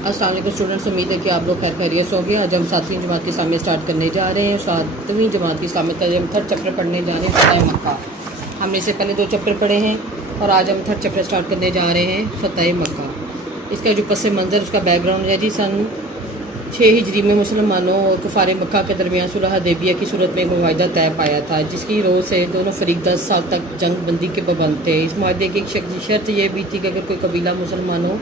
अस्सलाम वालेकुम स्टूडेंट्स, उम्मीद है कि आप लोग खैर खैरियत से होंगे। आज हम 7वीं जमात की इस्लामियत स्टार्ट करने जा रहे हैं। 7वीं जमात की इस्लामियत का हम थर्ड चैप्टर पढ़ने जा रहे हैं, फतह मक्का। हमने इससे पहले 2 चैप्टर पढ़े हैं और आज हम थर्ड चैप्टर स्टार्ट करने जा रहे हैं, फतह मक्का। इसका जो पस मंज़र, उसका बैकग्राउंड है जी, सन 6 हिजरी में मुसलमानों और कुफार मक्का के दरमियान सुलह हुदैबिया की सूरत में एक मुआहदा तय पाया था, जिसकी रोज़ से दोनों फरीक 10 साल तक जंग बंदी के पाबंद थे। इस मुआहदे की एक शर्त यह भी थी कि अगर कोई कबीला मुसलमानों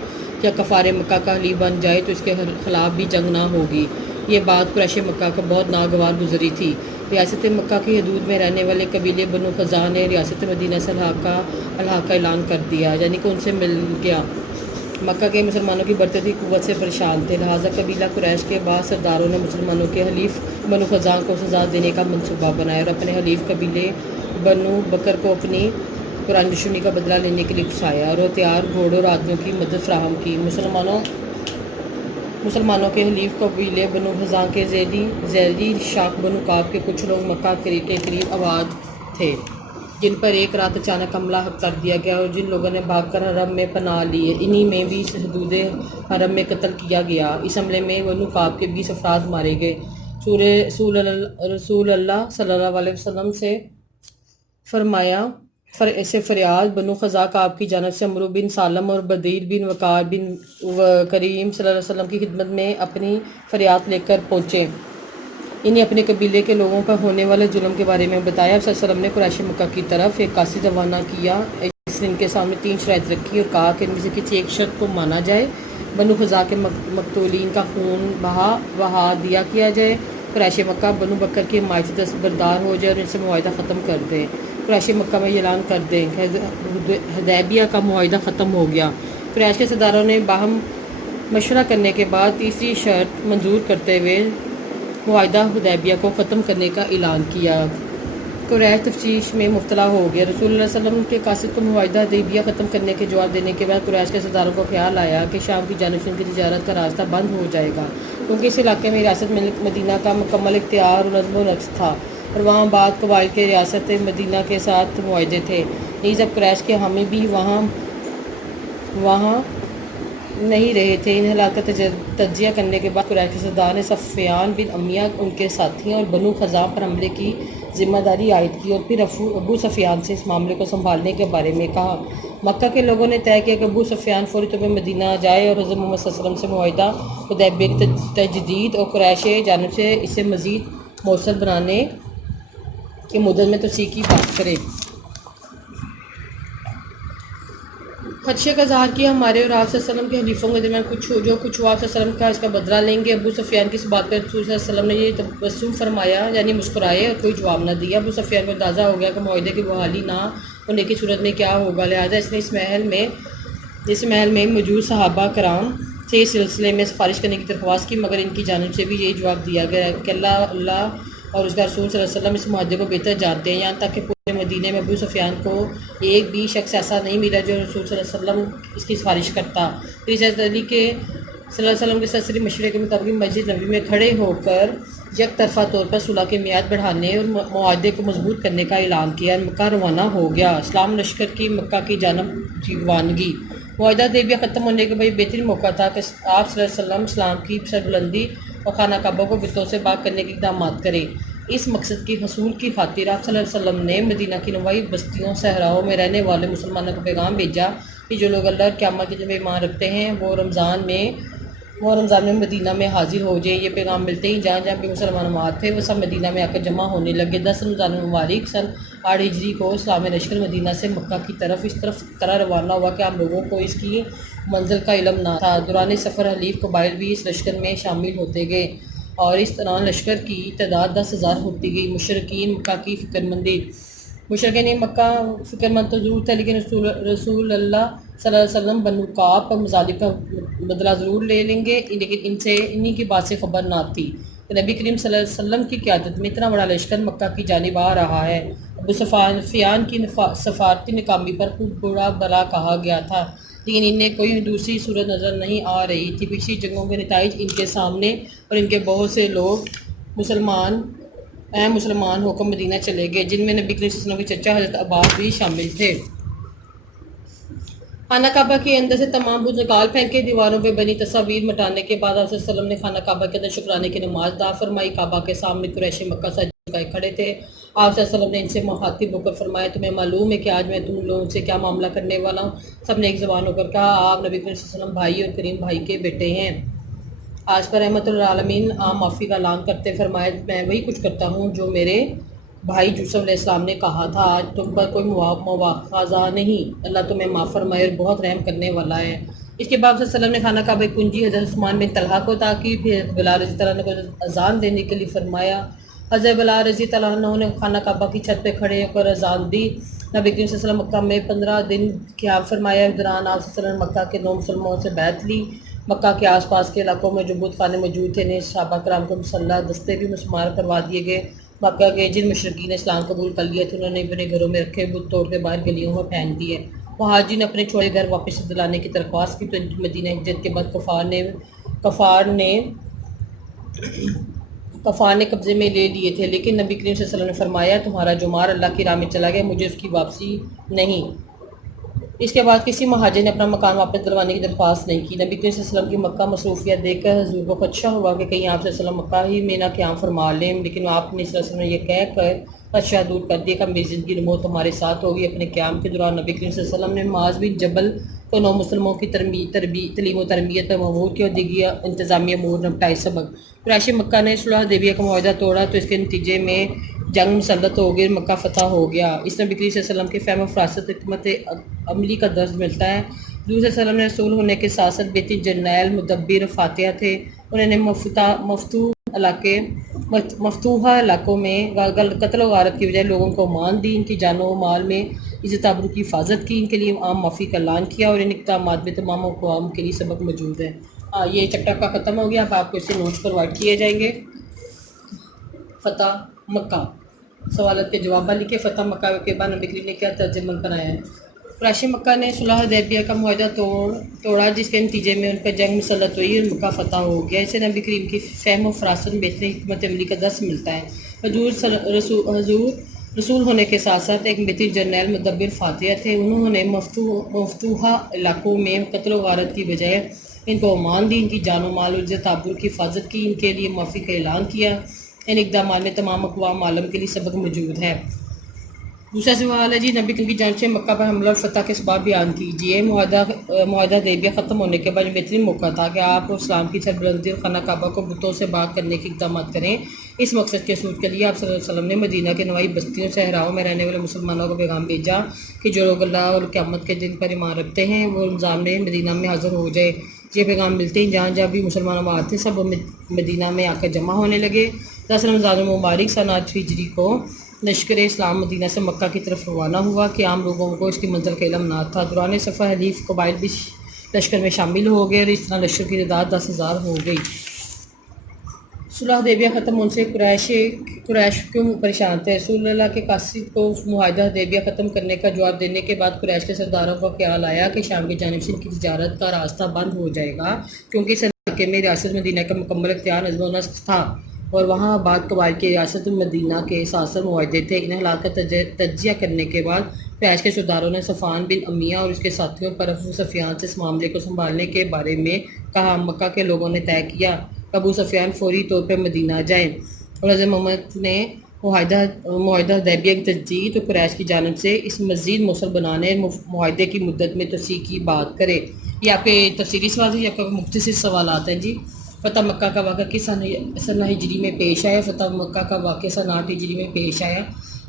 या कफार मक्का का हलीफ बन जाए तो इसके खिलाफ भी जंग ना होगी। ये बात कुरैश मक्का को बहुत नागवार गुजरी थी। रियासत मक्का की हदूद में रहने वाले कबीले बनु ख़ज़ा ने रियासत मदीना से अल्लाह का ऐलान कर दिया, यानी कि उनसे मिल गया। मक्का के मुसलमानों की बढ़ती कुव्वत से परेशान थे, लिहाजा कबीला कुरैश के बाद सरदारों ने मुसलमानों के हलीफ बनु ख़ज़ा को सज़ा देने का मंसूबा बनाया और अपने हलीफ कबीले बनु बकर को अपनी पुरानी दुश्मनी का बदला लेने के लिए उकसाया और वो तैयार घोड़ों और आदमियों की मदद फराहम की। मुसलमानों के हलीफ कबीले बनु ख़ज़ा के ज़ैदी शाख बनु काब के कुछ लोग मक्का के करीब आबाद थे, जिन पर एक रात अचानक हमला कर दिया गया और जिन लोगों ने भागकर हरम में पनाह लिए, इन्हीं में भी हदूद हरम में कत्ल किया गया। इस हमले में बनु काब के 20 अफराद मारे गए। रसूल अल्लाह सल्लल्लाहु अलैहि वसल्लम से फरियाद बनु ख़ज़ा काब की जानब से अमरू बिन सालम और बदीर बिन वकार बिन करीम सल्लल्लाहु अलैहि वसल्लम की खिदमत में अपनी फरियाद लेकर पहुँचे। इन्हें अपने कबीले के लोगों पर होने वाले जुल्म के बारे में बताया। रसूल सल्लल्लाहु अलैहि वसल्लम ने कुरैश मक्का की तरफ एक कासिद रवाना किया, जिसने इनके सामने 3 शराइत रखी और कहा कि इनमें से किसी एक शर्त को माना जाए। बनु ख़ज़ा के मकतूलीन का खून बहा दिया किया जाए, कुरैश मक्का बनु बकर की हिमायत से दस्तबरदार हो जाए और इनसे मुआहदा ख़त्म कर दें। कुरैश मक्का में ऐलान कर दें कि हुदैबिया का मुआहदा ख़त्म हो गया। कुरैश के सरदारों ने बाहम मशवरा करने के बाद तीसरी शर्त मंजूर करते हुए मुआहदा हुदैबिया को ख़त्म करने का ऐलान किया। कुरैश तफ्तीश में मुब्तला हो गया। रसूल सल्लल्लाहु अलैहि वसल्लम के कासिद को मुआहदा हुदैबिया ख़त्म करने के जवाब देने के बाद कुरैश के सरदारों को ख्याल आया कि शाम की जानिब से इनकी तिजारत का रास्ता बंद हो जाएगा, क्योंकि इस इलाके में रियासत मदीना का मुकम्मल इख्तियार और नज़्म व नक्श था और वहाँ बाद कबाइल के रियासत मदीना के साथ मुआहदे थे। नीज़ अब कुरैश के हामी भी वहाँ नहीं रहे थे। इन हालात का तजिया करने के बाद कुरैश के सरदार ने सफ़ियान बिन अमिया, उनके साथियों और बनु ख़ज़ा पर हमले की जिम्मेदारी आयद की और फिर अबू सफ़ियान से इस मामले को संभालने के बारे में कहा। मक्का के लोगों ने तय किया कि अबू सफ़ियान फौरी तौर पर मदीना जाए और हज़रत मोहम्मद सल्लल्लाहु अलैहि वसल्लम से मुआहदा हुदैबिया की तजदीद और कुरैश जानिब से इसे मज़ीद मौसर बनाने की मुद्दत में तोसीक़ की बात करे। खदशे का इज़हार किया हमारे और आप वसल्लम के हलीफ़ों के दरमियान कुछ हुआ, आप वसल्लम का इसका बदला लेंगे। अबू सफ़ियान की इस बात पर रसूल वसल्लम ने ये तबस्सुम फरमाया, यानी मुस्कुराए और कोई जवाब न दिया। अबू सफ़ियान को अंदाज़ा हो गया कि मुआहदे की बहाली ना होने की सूरत में क्या होगा, लिहाजा इसने इस महल में मौजूद सहाबा कराम से इस सिलसिले में सिफारिश करने की दरख्वास्त की, मगर इनकी जानिब से भी यही जवाब दिया गया कि अल्लाह और उसका रसूल सल्लल्लाहु अलैहि वसल्लम इस मुआहदे को बेहतर जानते हैं। यहाँ तक कि पूरे मदीने में अबू सफ़ियान को एक भी शख्स ऐसा नहीं मिला जो रसूल सल्लल्लाहु अलैहि वसल्लम इसकी सिफारिश करता। फिर हज़रत अली के सल्लल्लाहु अलैहि वसल्लम के सरसरी मशवरे के मुताबिक मस्जिद नबी में खड़े होकर एक तरफा तौर पर सुलह की मियाद बढ़ाने और मुआहदे को मजबूत करने का ऐलान किया। मक्का रवाना हो गया। इस्लाम लश्कर की मक्का की जानब रवानगी। मुआहदा हुदैबिया ख़त्म होने के बाद बेहतरीन मौका था कि आप सल्लल्लाहु अलैहि वसल्लम इस्लाम की सरबुलंदी और खाना काबा को बितों से बाग करने के इक़दाम करें। इस मकसद की हसूल की खातिर आप सल्लल्लाहु अलैहि वसल्लम ने मदीना की नवाई बस्तियों सहराओं में रहने वाले मुसलमानों को पैगाम भेजा कि जो लोग अल्लाह क़यामत के जब ईमान रखते हैं वो रमज़ान में मदीना में हाजिर हो जाए। ये पैगाम मिलते ही जहाँ जहाँ भी मुसलमान वहाँ थे वो सब मदीना में आकर जमा होने लगे। 10 रमज़ान मुबारक सन 8 हिजरी को इस्लामी लश्कर मदीना से मक्का की तरफ इस तरह रवाना हुआ कि आम लोगों को इसकी मंजिल का इल्म ना था। दौरान सफ़र हलीफ कबाइल भी इस लश्कर में शामिल होते गए और इस तरह लश्कर की तादाद 10,000 होती गई। मुशरिकीन मक्का की फ़िक्रमंदी। मुशरिकीन मक्का फ़िक्रमंद तो ज़रूर थे, लेकिन रसूल अल्लाह सल्लल्लाहु अलैहि वसल्लम बनु काब पर मज़ालिम का बदला ज़रूर ले लेंगे, लेकिन इन्हीं की बात से ख़बर ना थी कि नबी करीम सल्लल्लाहु अलैहि वसल्लम की क़यादत में इतना बड़ा लश्कर मक्का की जानिब आ रहा है। अबू सफ़ियान की सफ़ारती नाकामी पर खूब बुरा भला कहा गया था, लेकिन इन्हें कोई दूसरी सूरत नज़र नहीं आ रही थी। पिछली जंगों के नताइज इनके सामने और इनके बहुत से लोग मुसलमान होकर मदीना चले गए, जिनमें नबी करीम सल्लल्लाहु अलैहि वसल्लम के चचा हज़रत अब्बास भी शामिल थे। خانہ کعبہ کے اندر سے تمام بت نکال پھینک کے دیواروں پہ بنی تصاویر مٹانے کے بعد آپ صلی اللہ علیہ وسلم نے خانہ کعبہ کے اندر شکرانے کی نماز ادا فرمائی. کعبہ کے سامنے قریش مکہ سجدے لگائے کھڑے تھے. آپ صلی اللہ علیہ وسلم نے ان سے مخاطب ہو کر فرمایا تمہیں معلوم ہے کہ آج میں تم لوگوں سے کیا معاملہ کرنے والا ہوں؟ سب نے ایک زبان ہو کر کہا آپ نبی کریم صلی اللہ علیہ وسلم بھائی اور کریم بھائی کے بیٹے ہیں. آج پر رحمت العالمین عام معافی کا اعلان کرتے فرمایا میں وہی کچھ کرتا ہوں جو میرے بھائی یوسف علیہ السلام نے کہا تھا. آج تم پر کوئی مواخذہ نہیں. اللہ تمہیں معاف فرمائے اور بہت رحم کرنے والا ہے. اس کے بعد صلی اللہ علیہ وسلم نے خانہ کعبہ کنجی حضرت عثمان بن طلحہ کو عطا کی. پھر بلال رضی اللہ عنہ کو اذان دینے کے لیے فرمایا. حضرت بلال رضی اللہ عنہ نے خانہ کعبہ کی چھت پہ کھڑے ہو کر اذان دی. نبی کریم صلی اللہ علیہ وسلم مکہ میں 15 دن قیام فرمایا. اس دوران آپ صلی اللہ علیہ وسلم نے مکہ کے 9 مسلمانوں سے بیعت لی. مکہ کے آس پاس کے علاقوں میں جو بت خانے موجود تھے انہیں صحابہ کرام کو مسلح دستے بھی مسمار کروا دیے گئے. مکہ کے جن مشرکین نے اسلام قبول کر لیا تھے انہوں نے اپنے گھروں میں رکھے بت توڑ کے باہر گلیوں میں پھینک دیے. مہاجرین نے اپنے چھوڑے گھر واپس دلانے کی درخواست کی تو مدینہ ہجرت کے بعد کفار نے قبضے میں لے لیے تھے. لیکن نبی کریم صلی اللہ علیہ وسلم نے فرمایا تمہارا جو مال اللہ کی راہ میں چلا گیا مجھے اس کی واپسی نہیں. اس کے بعد کسی مہاجر نے اپنا مکان واپس دلوانے کی درخواست نہیں کی. نبی کریم صلی اللہ علیہ وسلم کی مکہ مصروفیت دیکھ کر حضور کو خدشہ ہوا کہ کہیں آپ صلی اللہ علیہ وسلم مکہ ہی میں نہ قیام فرما لیں. لیکن آپ نے صلی اللہ علیہ وسلم نے یہ کہہ کر خدشہ دور کر دیا کہ میری زندگی نمو تمہارے ساتھ ہوگی. اپنے قیام کے دوران نبی کریم صلی اللہ علیہ وسلم نے معاذ بن جبل کو 9 مسلموں کی تعلیم و تربیت پر مبعوث کیا اور دیگر انتظامی امور نپٹائے. سبق قریش مکہ نے صلح حدیبیہ کا معاہدہ توڑا تو اس کے نتیجے میں جنگ مسلط ہو گئی، مکہ فتح ہو گیا. اس نبی کریم صلی اللہ علیہ وسلم کے فہم و فراست حکمت عملی کا درس ملتا ہے. حضور صلی اللہ علیہ وسلم نے رسول ہونے کے ساتھ ساتھ بہترین جرنیل مدبر فاتحہ تھے. انہوں نے مفتوحہ علاقوں میں قتل و غارت کی بجائے لوگوں کو امان دی، ان کی جانوں و مال میں عزت آبرو کی حفاظت کی، ان کے لیے عام معافی کا اعلان کیا اور ان اقدامات میں تمام اقوام کے لیے سبق موجود ہے. یہ چیپٹر کا ختم ہو گیا. اب آپ کو اس سے نوٹس پرووائڈ کیے جائیں گے. فتح مکہ، سوالات کے جواب لکھے. فتح مکہ کے بعد نبی کریم نے کیا طرز عمل بنایا ہے؟ قریش مکہ نے صلح حدیبیہ کا معاہدہ توڑا جس کے نتیجے میں ان پر جنگ مسلط ہوئی اور مکہ فتح ہو گیا. اسے نبی کریم کی فہم و فراست میں بہترین حکمت عملی کا درس ملتا ہے. حضور رسول ہونے کے ساتھ ساتھ ایک بہترین جرنیل مدبر فاتحہ تھے. انہوں نے مفتوحہ علاقوں میں قتل و غارت کی بجائے ان کو امان دی، ان کی جان و مال اور عزت آبرو کی حفاظت کی، ان کے لیے معافی کا اعلان کیا. ان اقدامات میں تمام اقوام عالم کے لیے سبق موجود ہے. دوسرا سوال ہے جی نبی کریم کی جانب سے مکہ پر حملہ اور فتح کے اسباب بیان کیجیے. معاہدہ حدیبیہ ختم ہونے کے بعد بہترین موقع تھا کہ آپ اسلام کی سربلندی اور خانہ کعبہ کو بتوں سے پاک کرنے کے اقدامات کریں. اس مقصد کے حصول کے لیے آپ صلی اللہ علیہ وسلم نے مدینہ کے نواحی بستیوں صحراؤں میں رہنے والے مسلمانوں کو پیغام بھیجا کہ جو لوگ اللہ اور قیامت کے دن پر ایمان رکھتے ہیں وہ رمضان میں مدینہ میں حاضر ہو جائے. یہ پیغام ملتے ہی جہاں بھی مسلمان آباد تھے سب مدینہ میں آ کر جمع ہونے لگے. 10 رمضان المبارک سنہ 8 ہجری کو لشکر اسلام مدینہ سے مکہ کی طرف روانہ ہوا کہ عام لوگوں کو اس کی منزل کا علم نہ تھا. دوران سفر حلیف قبائل بھی لشکر میں شامل ہو گئے اور اس طرح لشکر کی تعداد 10,000 ہو گئی. صلح حدیبیہ ختم ہونے سے قریش کیوں پریشان تھے؟ رسول اللہ کے قاصد کو معاہدہ حدیبیہ ختم کرنے کا جواب دینے کے بعد قریش کے سرداروں کو خیال آیا کہ شام کی جانب سے ان کی تجارت کا راستہ بند ہو جائے گا کیونکہ اس علاقے میں ریاست مدینہ کا مکمل اختیار نظم و نسق تھا اور وہاں بعد قبائل کی ریاست مدینہ کے ساتھ معاہدے تھے. ان حالات کا تجزیہ کرنے کے بعد قریش کے سرداروں نے صفوان بن امیہ اور اس کے ساتھیوں پر ابو سفیان سے اس معاملے کو سنبھالنے کے بارے میں کہا. مکہ کے لوگوں نے طے کیا کہ ابو سفیان فوری طور پر مدینہ جائیں اور حضرت محمد نے معاہدہ حدیبیہ کی تجدید تو قریش کی جانب سے اس مزید مؤثر بنانے معاہدے کی مدت میں توسیع کی بات کرے. یہ آپ کے تفصیلی سوال ہیں، یہ آپ کا مختصر سوالات ہیں. جی فتح مکہ کا واقعہ کس سنہ ہجری میں پیش آیا؟ فتح مکہ کا واقعہ سنہ 8 ہجری میں پیش آیا.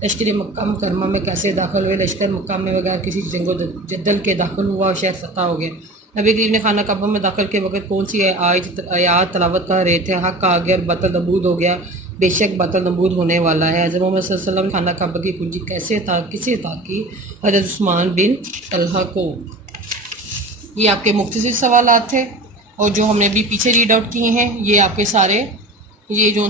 لشکر مکہ مکرمہ میں کیسے داخل ہوئے؟ لشکر مکہ میں بغیر کسی جنگ و جدل کے داخل ہوا اور شہر فتح ہو گیا. نبی کریم نے خانہ کعبہ میں داخل کے وقت کون سی آیات تلاوت کر رہے تھے؟ حق آ گیا اور باطل نابود ہو گیا، بے شک باطل نابود ہونے والا ہے. حضرت محمد صلی اللہ علیہ وسلم نے خانہ کعبہ کی کنجی کسے عطا کی؟ حضرت عثمان بن طلحہ کو. یہ آپ کے مختصر سوالات تھے اور جو ہم نے بھی پیچھے ریڈ آؤٹ کیے ہیں یہ آپ کے سارے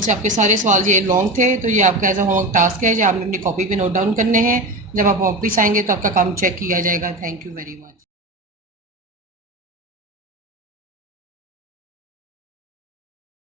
آپ کے سارے سوال یہ لانگ تھے تو یہ آپ کا as a home work task ہے جو آپ نے اپنی کاپی پہ نوٹ ڈاؤن کرنے ہیں. جب آپ واپس آئیں گے تو آپ کا کام چیک کیا جائے گا. Thank you very much.